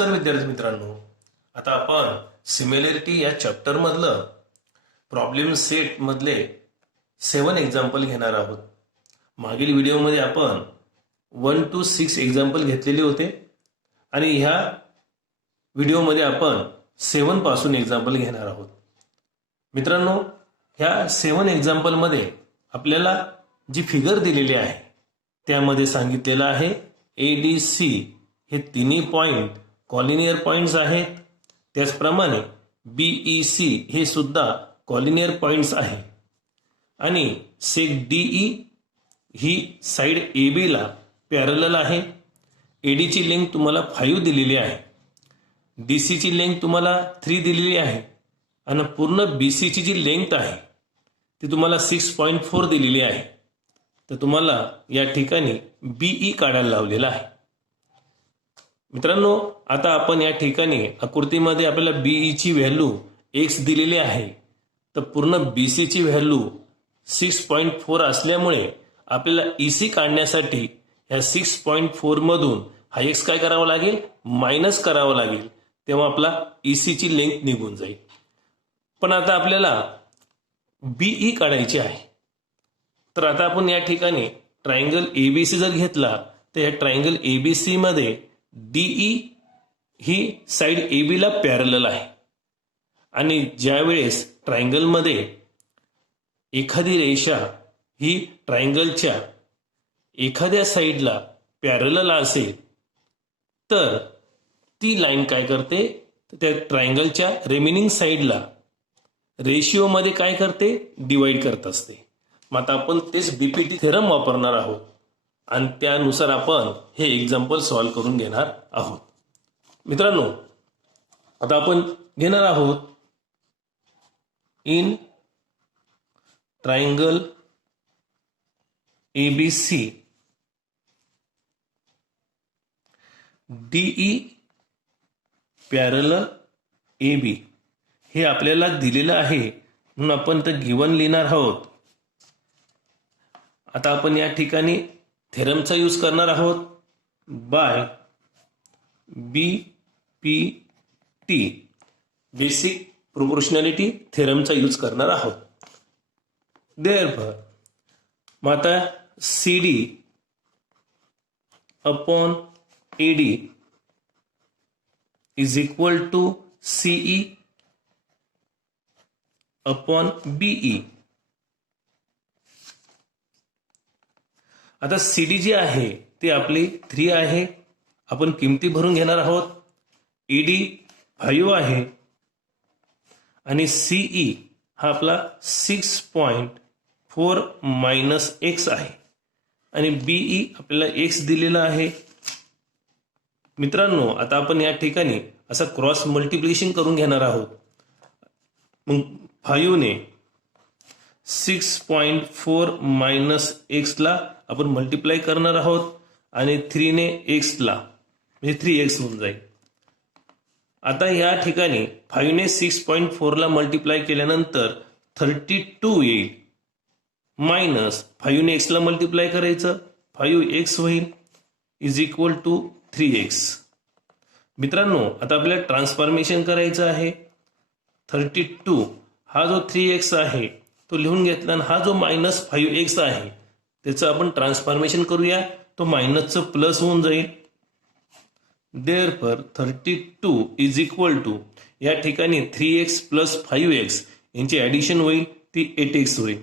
नमस्कार विद्यार्थी मित्रांनो, आता आपण सिमिलॅरिटी या चॅप्टर मधलं प्रॉब्लेम सेट मधले 7 एक्झाम्पल घेणार आहोत. मागील व्हिडिओमध्ये आपण 1 to 6 एक्झाम्पल घेतलेले होते आणि ह्या व्हिडिओमध्ये आपण 7 पासून एक्झाम्पल घेणार आहोत. मित्रांनो, ह्या 7 एक्झाम्पल मध्ये आपल्याला जी फिगर दिलेली आहे त्यामध्ये सांगितलेलं आहे ADC हे तिन्ही पॉइंट कॉलिनियर पॉइंट्स आहेत. त्याचप्रमाणे BEC हे सुद्धा कॉलिनियर पॉइंट्स आहे आणि सेक DE ही साइड AB ला पॅरलल आहे. AD ची लेंथ तुम्हाला 5 दिलेली आहे, DC ची लेंथ तुम्हाला 3 दिलेली आहे आणि पूर्ण BC ची जी लेंथ आहे ती तुम्हाला 6.4 दिलेली आहे. तर तुम्हाला या ठिकाणी BE काढायला लावलेला आहे. मित्रांनो, आता आपण या ठिकाणी आकृतीमध्ये आपल्याला BE ची व्हॅल्यू x दिलेली आहे, तर पूर्ण BC ची व्हॅल्यू 6.4 असल्यामुळे आपल्याला EC काढण्यासाठी ह्या 6.4 मधून हा x काय करावा लागेल, मायनस करावा लागेल, तेव्हा आपला EC ची लेंथ निघून जाईल. पण आता आपल्याला BE काढायची आहे. तर आता आपण या ठिकाणी ट्रायंगल ABC जर घेतला तर या ट्रायंगल ABC मध्ये DE ही साइड AB ला पॅरलल आहे आणि ज्यावेळेस ट्रायंगल मध्ये एखादी रेषा ही ट्रायंगलच्या एखाद्या साइडला पॅरलल असेल तर ती लाईन काय करते, त्या ट्रायंगलच्या रिमेनिंग साइडला रेशिओ मध्ये काय करते, डिवाइड करत असते. मग आता आपण तेच BPT थेरम वापरणार आहोत आणि त्यानुसार आपण हे एक्झाम्पल सॉल्व्ह करून घेणार आहोत. मित्रांनो, आता आपण घेणार आहोत in triangle ABC DE parallel AB हे आपल्याला दिलेलं आहे म्हणून आपण तर गिवन लिहिणार आहोत. आता आपण या ठिकाणी थेरमचा यूज करणार आहोत. बाय BPT बेसिक प्रोपोर्शनॅलिटी थेरमचा यूज करणार आहोत. देअरफॉर मग आता CD upon AD is equal to CE upon BE. आता CD जी आहे ती आपली 3 आहे, आपण किमती भरून घेणार आहोत. ED 5 आहे आणि CE हा आपला 6.4 मायनस x आहे आणि BE आपल्याला x दिलेला आहे. मित्रांनो, आता आपण या ठिकाणी असा क्रॉस मल्टिप्लिकेशन करून घेणार आहोत. मग 5 ने 6.4 मायनस x ला आपण मल्टिप्लाय करणार आहोत आणि 3 ने x ला म्हणजे 3x होऊन जाईल. आता या ठिकाणी 5 ने 6.4 ला मल्टिप्लाय केल्यानंतर 32 येईल मायनस 5 ने x ला मल्टिप्लाय करायचं 5x होईल इज इक्वल टू 3x. मित्रांनो, आता आपल्याला ट्रान्सफॉर्मेशन करायचं आहे. 32 हा जो 3x आहे तो लिहून घेतला आणि हा जो मायनस 5x आहे त्याचं आपण ट्रान्सफॉर्मेशन करूया, तो मायनसचं प्लस होऊन जाईल. देअरफॉर 32 इज इक्वल टू या ठिकाणी 3x प्लस 5x यांची ॲडिशन होईल, ती 8x होईल.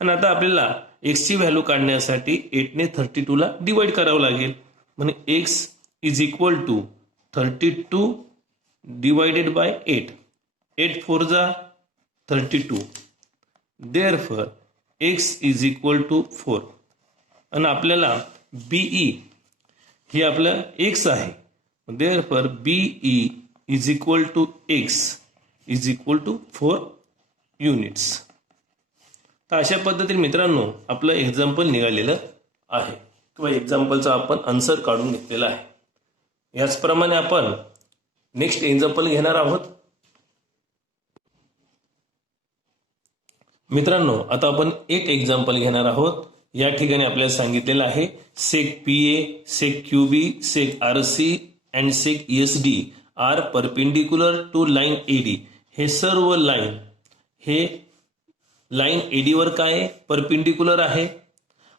आणि आता आपल्याला x ची व्हॅल्यू काढण्यासाठी 8 ने 32 ला डिवाइड करावं लागेल. म्हणजे x is equal to 32 divided by 8. 8 4 जा 32. Therefore x is equal to 4 आणि आपल्याला BE ही आपलं x आहे. Therefore BE is equal to x is equal to 4 units. तर अशा पद्धतीने मित्रांनो आपलं एक्झाम्पल निघालेलं आहे किंवा एक्झाम्पलचा आपण आन्सर काढून घेतलेला आहे. याचप्रमाणे आपण नेक्स्ट एक्झाम्पल घेणार आहोत. मित्रांनो, आता आपण एक एक्झाम्पल घेणार आहोत. या ठिकाणी आपल्याला सांगितलेलं आहे seg PA, seg QB, seg RC and seg SD are perpendicular to line AD. हे सर्व लाईन हे लाईन AD वर काय परपेंडिक्युलर आहे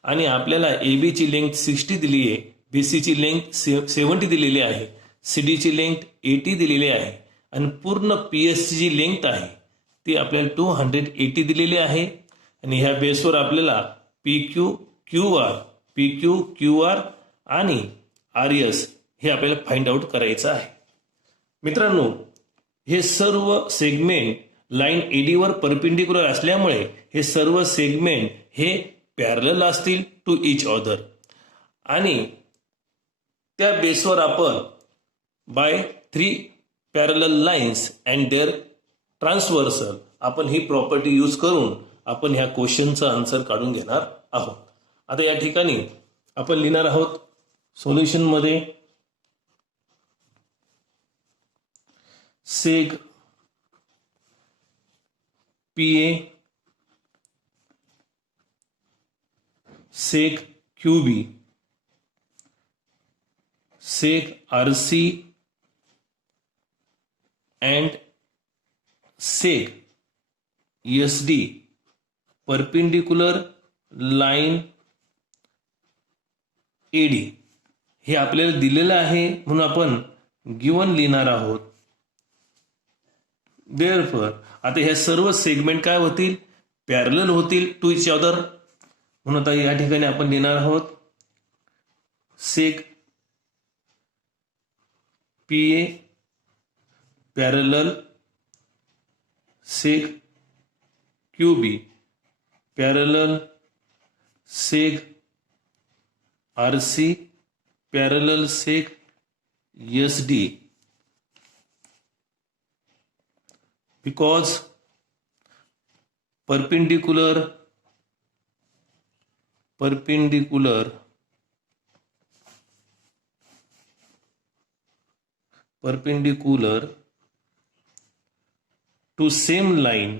आणि आपल्याला AB ची लेंथ 60 दिली आहे, BC ची लेंथ 70 दिलेली आहे, CD ची लेंथ 80 दिलेली आहे आणि पूर्ण PS ची जी लेंथ आहे ती आपल्याला 280 दिलेली आहे. आणि ह्या बेसवर आपल्याला PQ QR आणि RS हे आपल्याला फाइंड आउट करायचं आहे. मित्रांनो, हे सर्व सेगमेंट लाईन AD वर परपेंडिक्युलर असल्यामुळे हे सर्व सेगमेंट हे पॅरलल असतील टू इच अदर आणि त्या बेसवर आपण by 3 parallel lines and their transversal आपण ही प्रॉपर्टी यूज करून आपण ह्या क्वेश्चनचा आन्सर काढून घेणार आहोत. आता या ठिकाणी आपण लिहिणार आहोत सोल्युशन मध्ये सेग PA seg QB seg RC and sec SD perpendicular line AD. हे आपल्याला दिलेलं आहे म्हणून आपण गिवन लिहिणार आहोत. देअरफॉर आता ह्या सर्व सेगमेंट काय होतील, पॅरलल होतील टू इच अदर. म्हणून आता या ठिकाणी आपण लिहिणार आहोत seg PA parallel seg QB parallel seg RC parallel seg SD because perpendicular to same line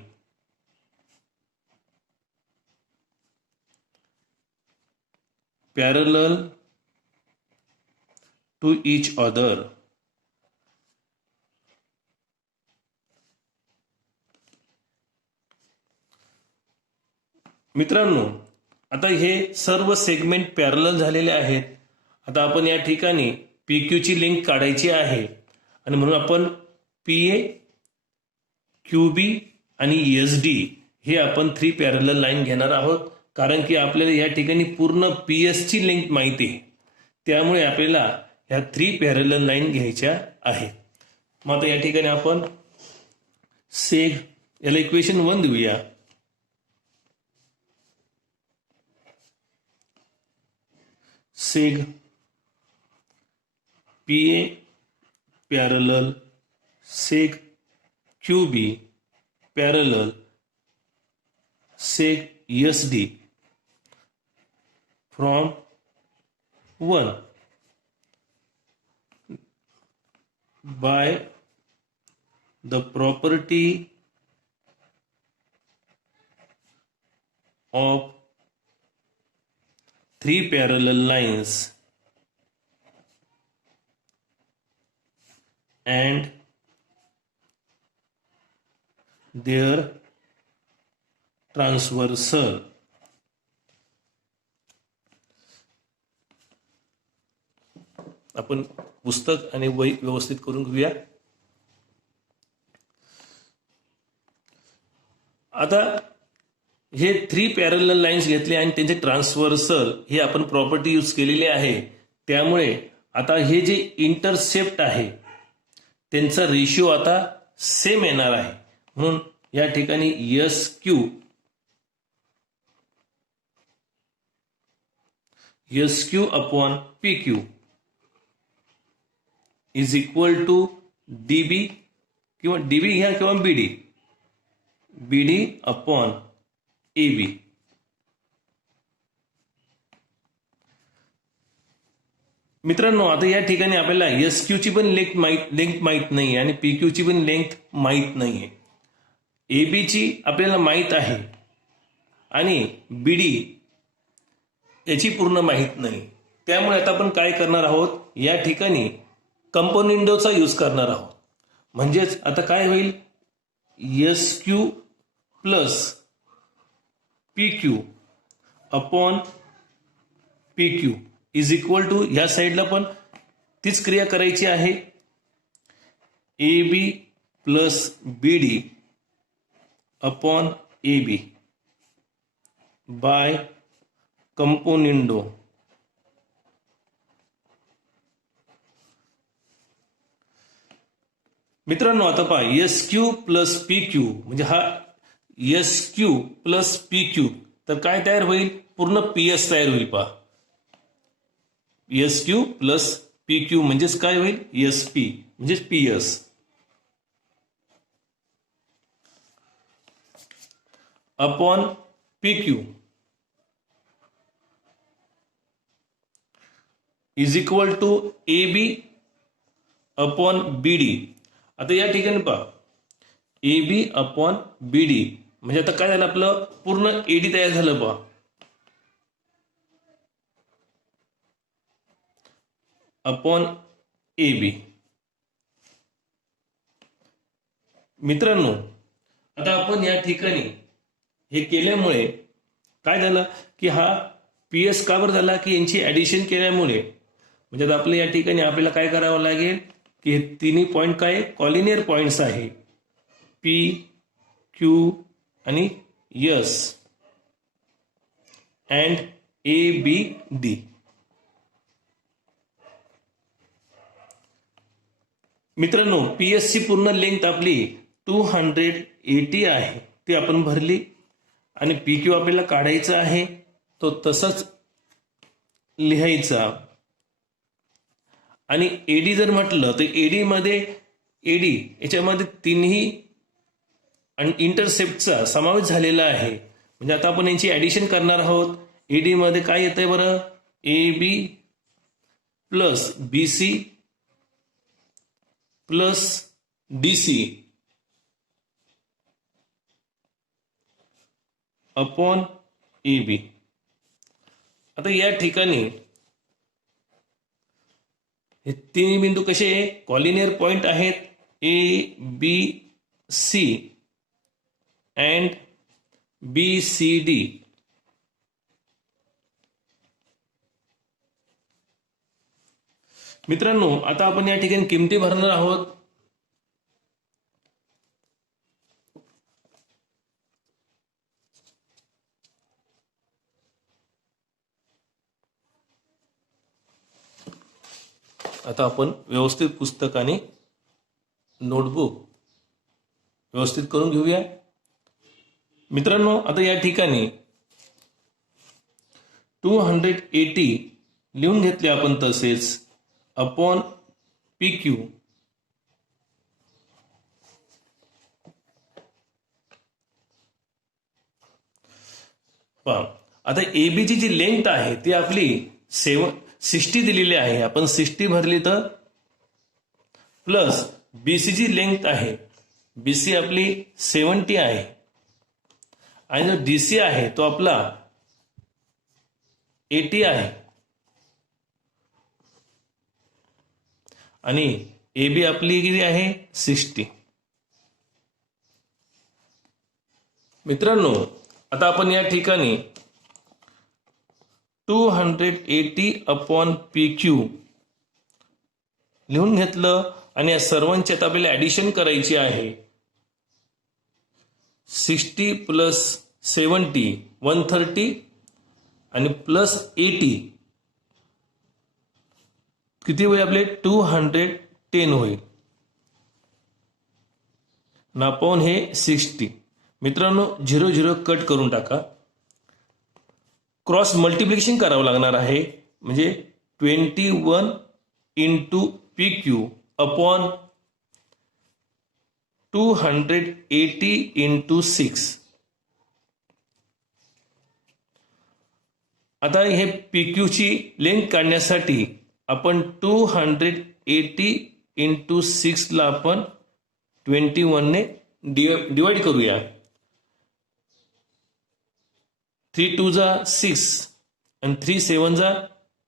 parallel to each other. मित्रांनो, आता हे सर्व सेगमेंट पॅरलल झालेले आहेत. आता आपण या ठिकाणी PQ ची लिंक काढायची आहे आणि म्हणून आपण PA QB आणि SD हे आपण 3 पॅरलल लाईन घेणार आहोत. कारण की आपल्याला या ठिकाणी पूर्ण PS ची लिंक माहिती आहे, त्यामुळे आपल्याला ह्या 3 पॅरलल लाईन घ्यायच्या आहेत. मग आता या ठिकाणी आपण सेग याला इक्वेशन 1 देऊया. सेग PA parallel सेग QB parallel सेग SD from 1 by the property of 3 parallel lines and their transversal. आपण पुस्तक आणि वही व्यवस्थित करून घेऊया. आता हे 3 पॅरलल लाईन्स घेतले आणि त्यांचे ट्रान्सव्हर्सल हे आपण प्रॉपर्टी यूज केलेली आहे. त्यामुळे आता हे जे इंटरसेप्ट आहे त्यांचा रेशिओ आता सेम येणार आहे. म्हणून या ठिकाणी SQ upon PQ is equal to DB किंवा DB घ्या किंवा BD अपॉन AB. मित्रांनो, आता या ठिकाणी आपल्याला SQ ची पण लेंथ माहित नाही आणि PQ ची पण लेंथ माहित नाहीये. AB ची आपल्याला माहित आहे आणि BD याची पूर्ण माहित नाही. त्यामुळे आता आपण काय करणार आहोत, या ठिकाणी कंपाऊंड विंडोचा यूज करणार आहोत. म्हणजेच आता काय होईल, SQ plus PQ upon PQ is equal to, ह्या साईडला पण तीच क्रिया करायची आहे, AB plus BD upon AB by componendo. मित्रांनो आता पहा, SQ प्लस PQ म्हणजे हा SQ प्लस PQ, तर काय तयार होईल, पूर्ण PS तयार होईल. पहा, SQ प्लस PQ म्हणजेच काय होईल, SP म्हणजेच PS upon PQ is equal to AB upon BD. आता या ठिकाणी पहा, AB अपॉन BD म्हणजे आता काय झालं, आपलं पूर्ण AD तयार झालं. पहा, अपॉन AB. मित्रांनो आता आपण या ठिकाणी हे केल्यामुळे काय झालं की हा PS का बरं झाला, की यांची ऍडिशन केल्यामुळे. म्हणजे आता आपल्या या ठिकाणी आपल्याला काय करावं लागेल की हे तिन्ही पॉइंट काय कॉलिनियर पॉइंट्स आहे, P, Q आणि S अँड ABD. मित्रांनो PS ची पूर्ण लेंथ आपली 280 आहे, ती आपण भरली. आणि PQ आपल्याला काढायचा आहे, तो तसंच लिहायचा. आणि AD जर म्हटलं तर AD याच्यामध्ये तिन्ही इंटरसेप्टचा समावेश झालेला आहे. म्हणजे आता आपण यांची ऍडिशन करणार आहोत. AD मध्ये काय येतंय बरं, AB plus BC plus DC upon AB. आता या ठिकाणी हे तिन्ही बिंदू कसे कॉलिनियर पॉइंट आहेत, ABC अँड BCD. मित्रांनो आता आपण या ठिकाणी किमती भरणार आहोत. आता आपण व्यवस्थित पुस्तक आणि नोटबुक व्यवस्थित करून घेऊया. मित्रांनो आता या ठिकाणी 280 लिहून घेतले आपण, तसेच अपॉन PQ पहा. आता AB ची जी लेंथ आहे ती आपली 60 दिलेली आहे, आपण 60 भरली तर प्लस BC ची लेंथ आहे, BC आपली 70 आहे आणि जो DC आहे तो आपला 80 आहे आणि AB आपली किती आहे 60. मित्रांनो आता आपण या ठिकाणी 280 अपॉन PQ लिहून घेतलं आणि या सर्वांची आता आपल्याला ऍडिशन करायची आहे. 60 प्लस 70 130 आणि प्लस 80 किती होईल आपले 210 होईल ना, अपॉन हे 60. मित्रांनो 0 कट करून टाका, क्रॉस मल्टिप्लिकेशन करावं लागणार आहे. म्हणजे 21 इंटू PQ अपॉन 280 इंटू 6. आता हे PQ ची लेंथ काढण्यासाठी आपण 280 इंटू 6 ला आपण 21 ने डिवाइड करूया. 3 2 जा 6 आणि 3 7 जा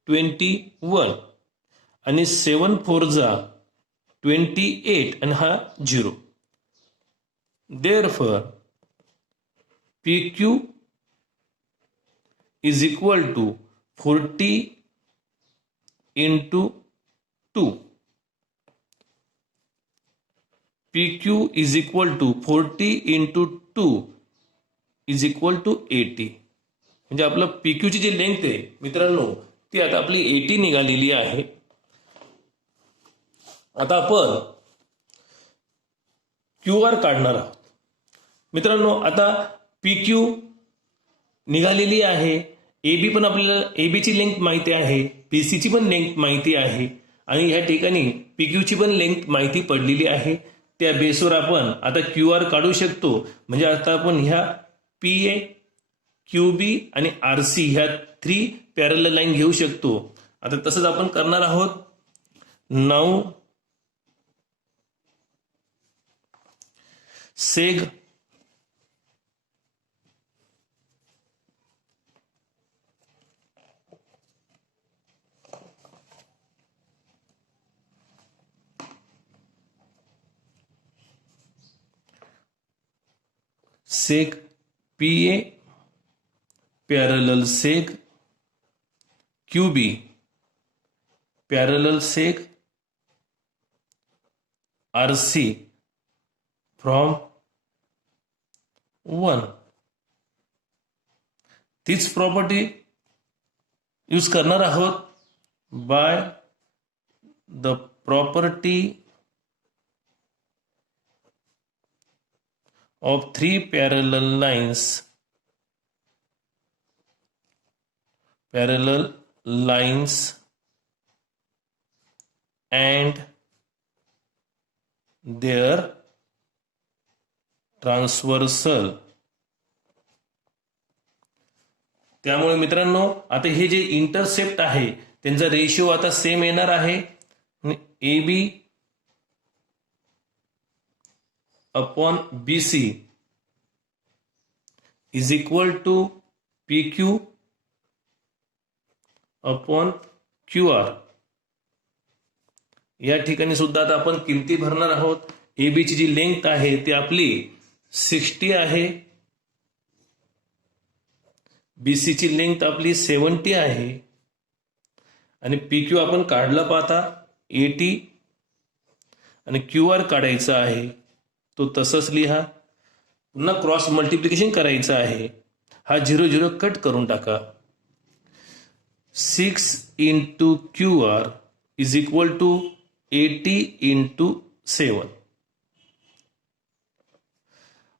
21 आणि 7 4 जा 28 आणि हा 0. Therefore, PQ is equal to 40 into 2. PQ is equal to 40 into 2 is equal to 80. म्हणजे आपलं PQची जी लेंथ आहे मित्रांनो ती आता आपली 80 निघालेली आहे. आता आपण QR काढणार आहोत. मित्रांनो आता PQ निघालेली आहे, AB पण आपल्याला ABची लेंथ माहिती आहे, BCची पण लेंथ माहिती आहे आणि ह्या ठिकाणी PQची पण लेंथ माहिती पडलेली आहे. त्या बेसवर आपण आता QR काढू शकतो. म्हणजे आता आपण ह्या PA, QB आणि RC ह्या 3 पॅरलल लाईन घेऊ शकतो. आता तसंच आपण करणार आहोत. Now सेग sec PA parallel sec QB parallel sec RC from 1. तीच प्रॉपर्टी यूज करणार आहोत. By the property of 3 parallel lines and their transversal. त्यामुळे मित्रांनो आता हे जे इंटरसेप्ट आहे त्यांचा रेशिओ आता सेम येणार आहे. AB upon BC is equal to PQ upon QR. या ठिकाणी सुद्धा आता आपण किमती भरणार आहोत. AB ची जी लेंथ आहे ती आपली 60 आहे, BC ची लेंथ आपली 70 आहे आणि PQ आपण काढला पाहता 80 आणि QR काढायचा आहे. तो तसंच लिहा. पुन्हा क्रॉस मल्टिप्लिकेशन करायचं आहे. हा 0 0 कट करून टाका. 6 into QR is equal to 80 into 7.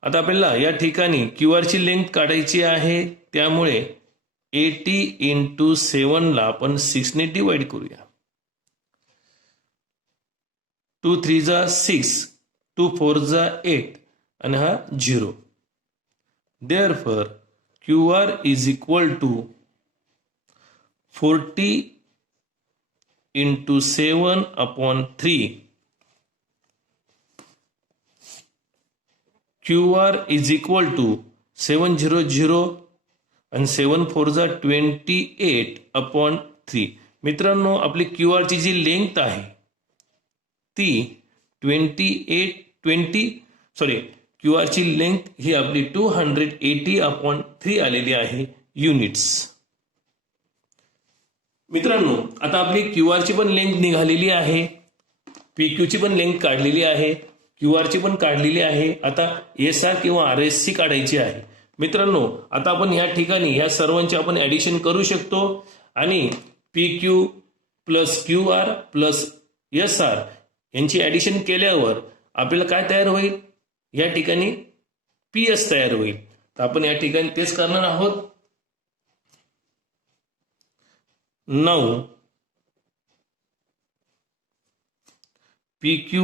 आता आपल्याला या ठिकाणी QR ची लेंथ काढायची आहे. त्यामुळे 80 into 7 ला आपण 6 ने डिवाइड करूया. 2 3 जा 6, 2 4 जा 8 आणि हा 0. Therefore, QR is equal to 40 into 7 upon 3. QR is equal to 700 आणि 7 4 जा 28 upon 3. मित्रांनो आपली QR ची जी लेंथ आहे ती QR ची लेंथ ही आपली 280 upon 3 आलेली आहे युनिट्स. मित्रांनो आता आपली QR ची पण लेंथ निघालेली आहे, PQ ची पण लेंथ काढलेली आहे, QR ची पण काढलेली आहे. आता SR किंवा RSC काढायची आहे. मित्रांनो आता आपण ह्या ठिकाणी ह्या सर्वांची आपण ऍडिशन करू शकतो आणि PQ plus QR plus SR यांची ऍडिशन केल्यावर आपल्याला काय तयार होईल? या ठिकाणी PS तयार होईल. तर आपण या ठिकाणी तेच करणार आहोत. Now PQ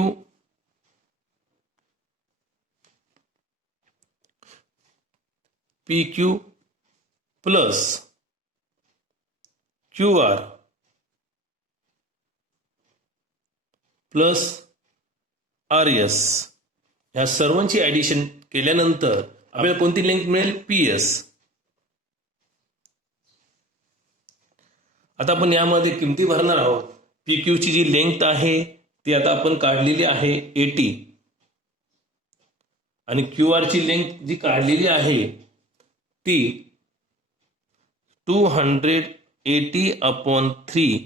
plus QR plus RS या सर्वांची ऍडिशन केल्यानंतर आपल्याला कोणती लेंथ मिळेल? PS. आता आपण यामध्ये किमती भरणार आहोत. PQ ची जी लेंथ आहे ती आता आपण काढलेली आहे 80 आणि QR ची लेंथ जी काढलेली आहे ती 280/3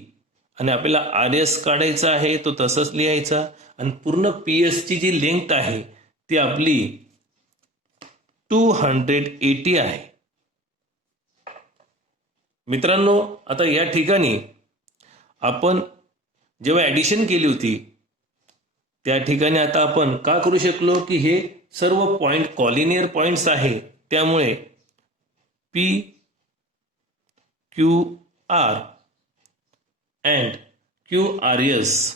आणि आपल्याला RS काढायचा आहे तो तसंच लिहायचा आणि पूर्ण PS ची जी लेंथ आहे ती आपली 280 आहे. मित्रांनो, आता या ठिकाणी आपण जेव्हा ॲडिशन केली होती त्या ठिकाणी आता आपण का करू शकलो की हे सर्व पॉइंट कॉलिनियर पॉइंट्स आहे, त्यामुळे PQR and QRS.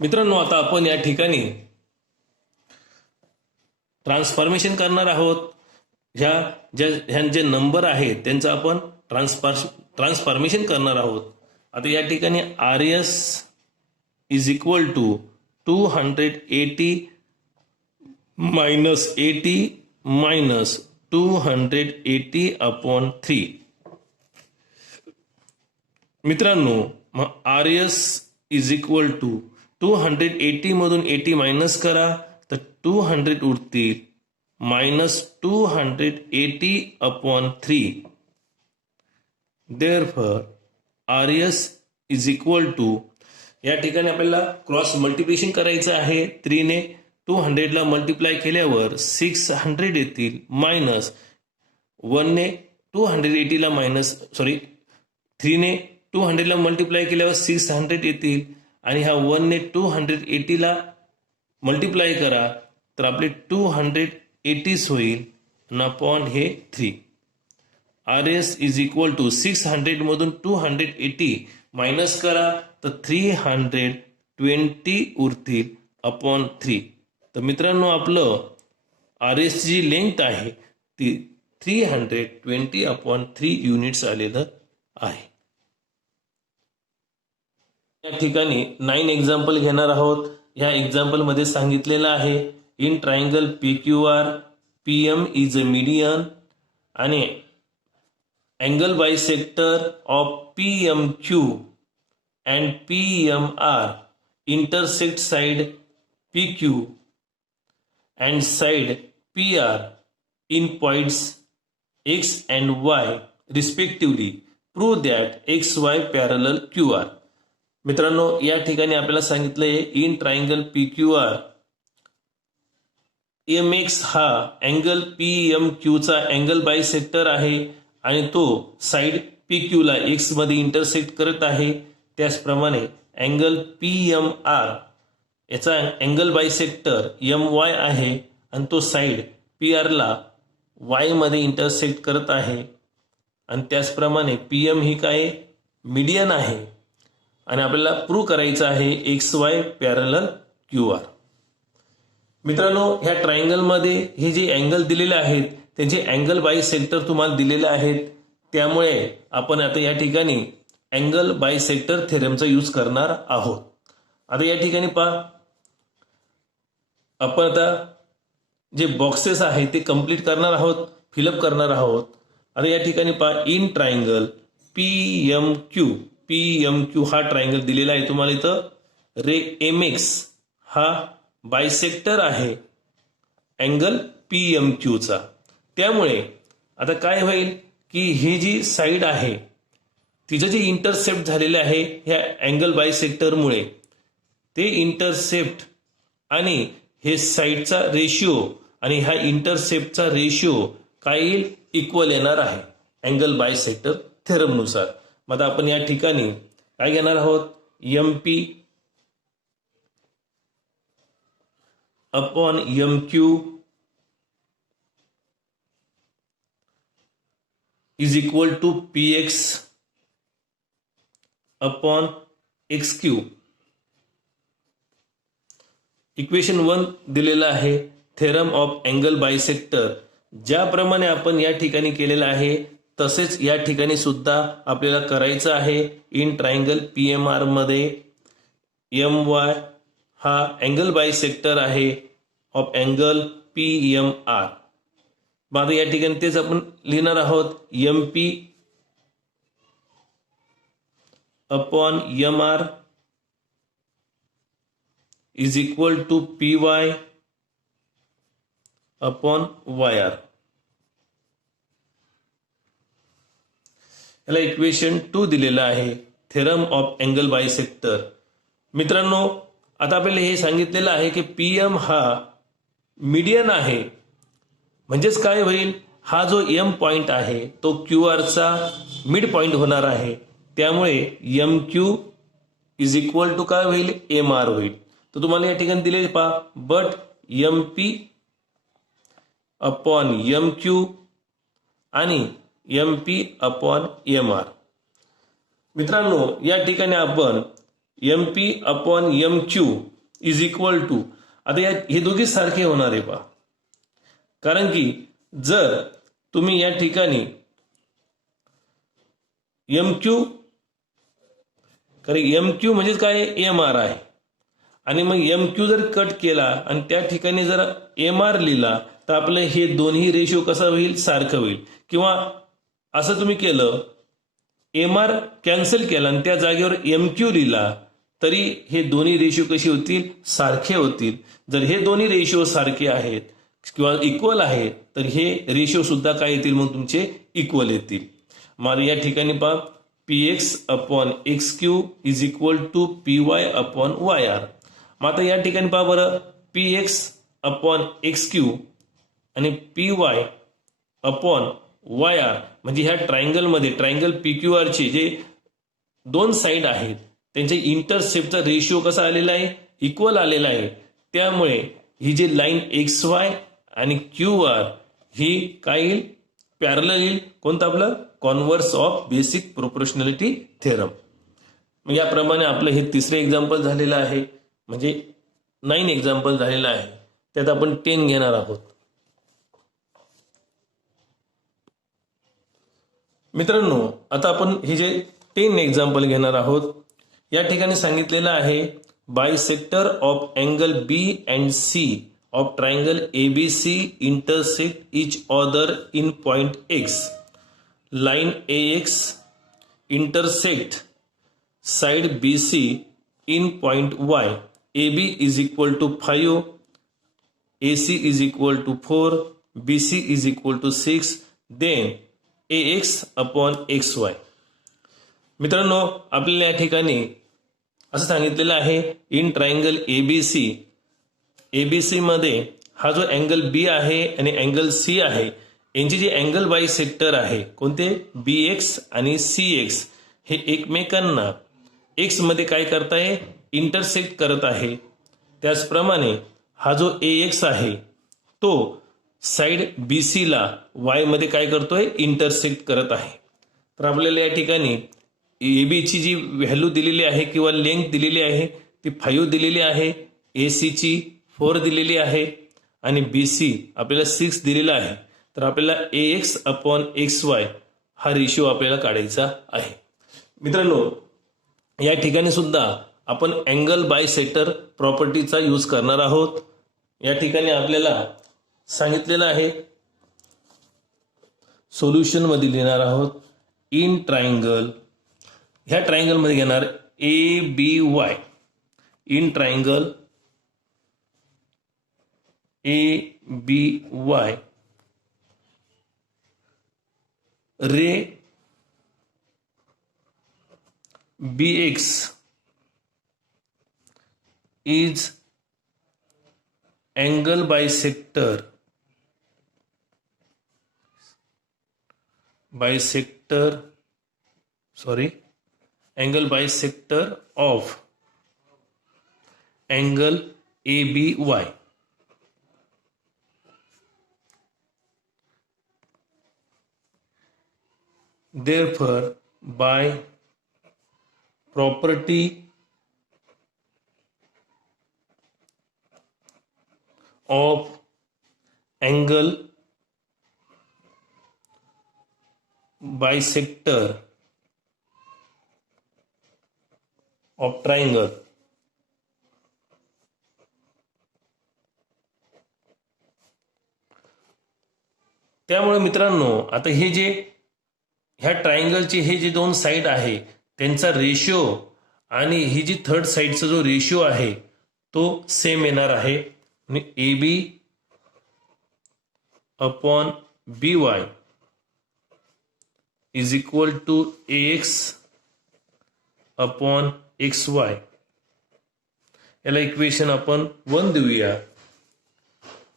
मित्रांनो, आता आपण या ठिकाणी ट्रान्सफॉर्मेशन करणार आहोत. ह्या जे नंबर आहेत त्यांचं आपण ट्रान्सफॉर्मेशन करणार आहोत. आता या ठिकाणी RS is equal to 280 minus 80 minus 280/3. मित्रांनो, मग RS इज इक्वल टू 280 मधून 80 मायनस करा तर 200 उरतील minus 280/3. Therefore RS is equal to, या ठिकाणी आपल्याला क्रॉस मल्टिप्लिकेशन करायचं आहे. 3 ने 200 ला मल्टिप्लाय केल्यावर 600 येतील मायनस 1 ने 280 ला सॉरी 3 ने 200 ला मल्टिप्लाय केल्यावर 600 येतील आणि हा 1 ने 280 ला मल्टिप्लाय करा तर आपले 280 होईल आणि अपॉन हे 3. RS इज इक्वल टू 600 मधून 280 मायनस करा तर 320 उरतील अपॉन 3. तर मित्रांनो, आपलं RS जी लेंथ आहे ती 320/3 युनिट्स आलेलं आहे. या ठिकाणी 9 एक्झाम्पल घेणार आहोत. ह्या एक्झाम्पल मध्ये सांगितलेलं आहे in triangle PQR PM is a median आणि angle bisector of PMQ and PMR intersect side PQ and side PR in points X and Y respectively. Prove that XY parallel QR. मित्रांनो, या ठिकाणी आपल्याला सांगितलंय in triangle PQR MX हा angle PMQ चा angle bisector आहे आणि तो साइड PQ ला X मध्ये इंटरसेक्ट करत आहे. त्याचप्रमाणे अँगल PMR याचा अँगल बायसेक्टर MY आहे आणि तो साइड PR ला Y मध्ये इंटरसेक्ट करत आहे. आणि त्याचप्रमाणे PM ही काय मीडियन आहे आणि आपल्याला प्रूव्ह करायचं आहे XY पॅरलल QR. मित्रांनो, ह्या ट्रायंगल मध्ये हे जे अँगल दिलेले आहेत त्यांचे अँगल बायसेक्टर तुम्हाला दिलेले आहेत, त्यामुळे आपण आता या ठिकाणी अँगल बायसेक्टर थेरमचा यूज करणार आहोत. आता या ठिकाणी पहा, आपण आता जे बॉक्सेस आहेत ते कंप्लीट करणार आहोत, फिलअप करणार आहोत. आता या ठिकाणी पहा, इन ट्रायंगल PMQ हा ट्रायंगल दिलेला आहे तुम्हाला इथं. रे MX हा बायसेक्टर आहे अँगल PMQ चा. त्यामुळे आता काय होईल की ही जी साइड आहे तिचं जे इंटरसेप्ट झालेलं आहे ह्या अँगल बायसेक्टरमुळे, ते इंटरसेप्ट आणि हे साइडचा रेशिओ आणि ह्या इंटरसेप्टचा रेशिओ काय येईल, इक्वल येणार आहे अँगल बायसेक्टर थेरमनुसार. मग आपण या ठिकाणी काय घेणार आहोत, MP upon MQ is equal to PX upon XQ. Equation 1 दिलेलं आहे थेरम ऑफ अँगल बायसेक्टर. ज्याप्रमाणे आपण या ठिकाणी केलेलं आहे तसेच या ठिकाणी सुद्धा आपल्याला करायचं आहे. इन ट्रायंगल PMR मध्ये MY हा अँगल बायसेक्टर आहे ऑफ अँगल PMR. मग आता या ठिकाणी तेच आपण लिहिणार आहोत, MP upon MR is equal to PY upon YR. याला इक्वेशन 2 दिलेलं आहे, थेरम ऑफ अँगल बायसेक्टर. मित्रांनो, आता आपल्याला हे सांगितलेलं आहे की PM हा मीडियन आहे, म्हणजेच काय होईल, हा जो M पॉइंट आहे तो QR चा मिड पॉइंट होणार आहे. त्यामुळे MQ इज इक्वल टू काय होईल, MR होईल. तर तुम्हाला या ठिकाणी दिले पहा, बट MP अपॉन MQ आणि MP अपॉन MR. मित्रांनो, या ठिकाणी आपण MP upon MQ is equal to, आता हे दोघे सारखे होणार आहे पहा, कारण की जर तुम्ही या ठिकाणी MQ, कारण MQ म्हणजे काय, MR आहे, आणि मग MQ जर कट केला आणि त्या ठिकाणी जर MR लिहिला तर आपलं हे दोन्ही रेशो कसा होईल, सारखं होईल. किंवा असं तुम्ही केलं, MR कॅन्सल केला आणि त्या जागेवर MQ लिहिला तरी हे दोन्ही रेशो कशी होतील, सारखे होतील. जर हे दोन्ही रेशो सारखे आहेत किंवा इक्वल आहेत तर हे रेशो सुद्धा काय येतील, मग तुमचे इक्वल येतील. मग या ठिकाणी पहा, PX upon XQ is equal to PY upon YR. मग आता या ठिकाणी पहा बरं, PX अपॉन XQ आणि PY अपॉन YR म्हणजे ह्या ट्रायंगलमध्ये, ट्रायंगल PQR चे जे दोन साइड आहेत त्यांच्या इंटरसेप्टचा रेशिओ कसा आलेला आहे, इक्वल आलेला आहे. त्यामुळे ही जी लाईन XY आणि QR ही काय येईल, पॅरलल येईल. कोणतं, आपलं converse of basic proportionality theorem. मग याप्रमाणे आपलं हे तिसरे एक्झाम्पल झालेलं आहे, म्हणजे 9 एक्झाम्पल झालेलं आहे. त्यात आपण 10 घेणार आहोत. मित्रांनो, आता आपण हे जे 10 एक्झाम्पल घेणार आहोत, या ठिकाणी सांगितलेलं आहे, bisector of angle B and C of triangle ABC intersect each other in point X. Line AX intersect side BC in point Y. AB is equal to 5, AC is equal to 4, BC is equal to 6, then AX upon XY. मित्रांनो, आपल्याला या ठिकाणी असं सांगितलेलं आहे, in triangle ABC मध्ये हा जो अँगल B आहे आणि अँगल C आहे, यांची जी अँगल बायसेक्टर आहे, कोणते, BX आणि CX, हे एकमेकांना X मध्ये काय करताय, इंटरसेक्ट करत आहे. त्याचप्रमाणे हा जो AX आहे तो साइड BC ला Y मध्ये काय करतोय, इंटरसेक्ट करत आहे. तर आपल्याला या ठिकाणी AB ची जी व्हॅल्यू दिलेली आहे किंवा लेंथ दिलेली आहे ती 5 दिलेली आहे, AC ची 4 दिलेली आहे आणि BC आपल्याला 6 दिलेला आहे. तर आपल्याला AX अपॉन XY हा रेशिओ आपल्याला काढायचा आहे. मित्रांनो, या ठिकाणी सुद्धा आपण अँगल बायसेक्टर प्रॉपर्टीचा यूज करणार आहोत. या ठिकाणी आपल्याला सांगितलेलं आहे, सोल्युशन मध्ये लिहिणार आहोत, इन ट्रायंगल, ह्या ट्रायंगल मध्ये घेणार ABY, in triangle ABY ray BX is angle bisector angle bisector of angle ABY. Therefore, by property of angle bisector of triangle त्यामुळे मित्रांनो आता हे जे ह्या ट्रायंगलचे हे जे दोन साईड आहे त्यांचा रेशिओ आणि ही जी थर्ड साईडचा जो रेशिओ आहे तो सेम येणार आहे. आणि A B upon B Y is equal to A X upon X Y. याला इक्वेशन आपण 1 देऊया.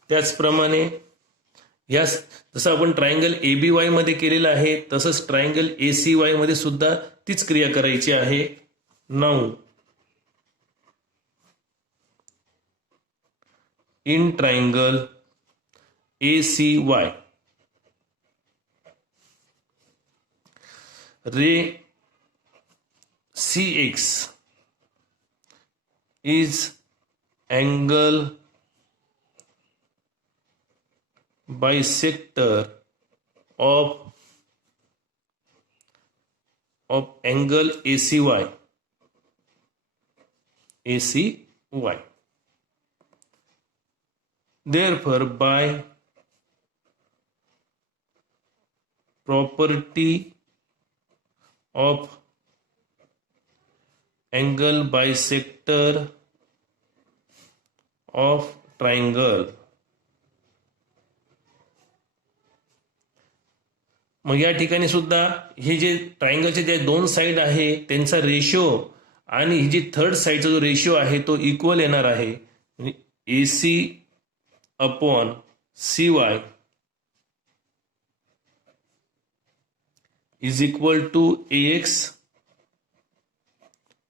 त्याचप्रमाणे या जसं आपण ट्रायंगल ABY मध्ये केलेलं आहे तसंच ट्रायंगल ACY मध्ये सुद्धा तीच क्रिया करायची आहे. Now in triangle ACY ray CX is angle bisector of angle ACY. Therefore, by property of angle bisector of triangle. मग या ठिकाणी सुद्धा हे जे ट्रायंगलचे जे दोन साइड आहे त्यांचा रेशिओ आणि ही जी थर्ड साइडचा जो रेशिओ आहे तो इक्वल येणार आहे. AC upon CY is equal to AX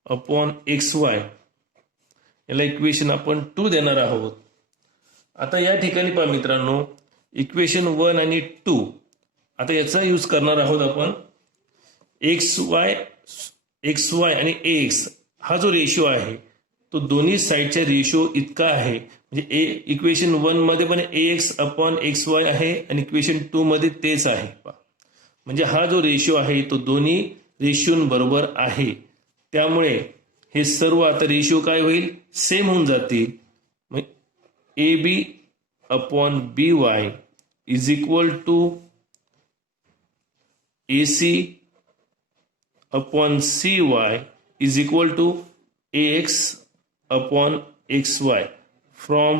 upon XY. याला इक्वेशन आपण 2 देणार आहोत. आता या ठिकाणी पहा मित्रांनो इक्वेशन 1 आणि 2 आता याचा यूज करणार आहोत आपण. XY आणि AX हा जो रेशिओ आहे तो दोन्ही साइडच्या रेशिओ इतका आहे. म्हणजे इक्वेशन 1 मध्ये पण AX अपॉन XY आहे आणि इक्वेशन 2 मध्ये तेच आहे. म्हणजे हा जो रेशिओ आहे तो दोन्ही रेशिओंबरोबर आहे. त्यामुळे हे सर्व आता रेशिओ काय होईल सेम होऊन जातील. मग AB upon BY is equal to AC upon CY is equal to AX upon XY from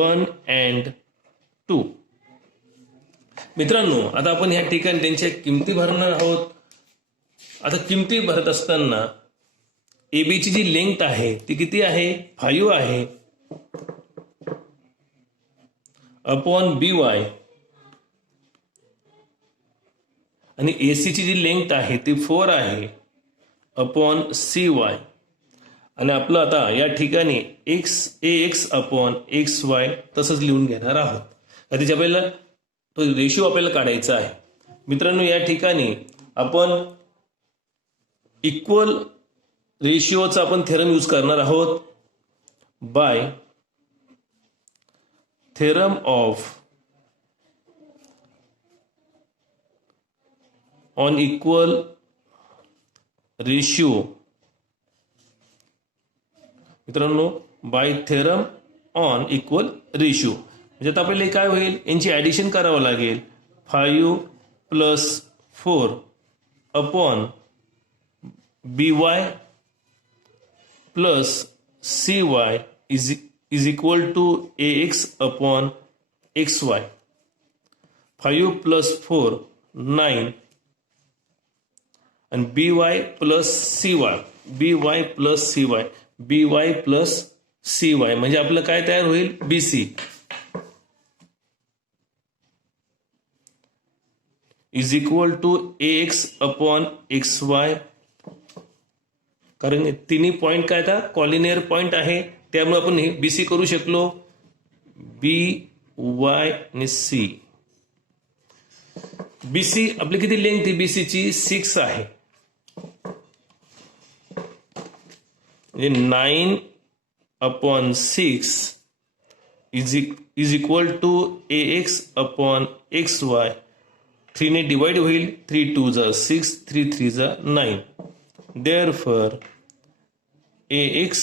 1 and 2. मित्रांनो आता आपण या ठिकाणी त्यांच्या किमती भरणार आहोत. आता किमती भरत असताना AB ची जी लेंथ आहे ती किती आहे 5 आहे अपॉन BY आणि AC ची जी लेंथ आहे ती 4 आहे अपॉन CY. आणि आपलं आता या ठिकाणी AX अपॉन XY तसंच लिहून घेणार आहोत. त्याच्या पहिला तो रेशिओ आपल्याला काढायचा आहे. मित्रांनो या ठिकाणी आपण इक्वल रेशिओचा आपण थेरम यूज करणार आहोत. By theorem of on equal ratio. मित्रांनो by theorem on equal ratio म्हणजे आता आपल्याला काय होईल यांची ऍडिशन करावं लागेल. 5 plus 4 upon BY plus CY is equal to AX upon XY. 5 plus 4 9 आणि BY plus CY BY plus CY BY plus CY म्हणजे आपलं काय तयार होईल BC is equal to AX upon XY. कारण तिन्ही पॉइंट काय था कॉलिनियर पॉइंट आहे त्यामुळे आपण हे BC करू शकलो. BY आणि C. BC आपली किती लेंथ आहे BC ची 6 आहे. 9 upon 6 is equal to AX upon XY. 3 ने डिवाइड होईल. 3 2 जा 6 3 3 जा 9. Therefore AX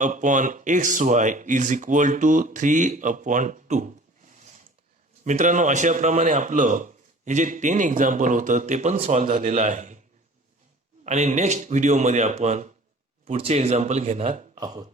upon XY is equal to 3 upon 2. मित्रांनो, अशाप्रमाणे आपलं हे जे 10 एक्झाम्पल होतं ते पण सॉल्व्ह झालेलं आहे. आणि नेक्स्ट व्हिडिओमध्ये आपण पुढचे एक्झाम्पल घेणार आहोत.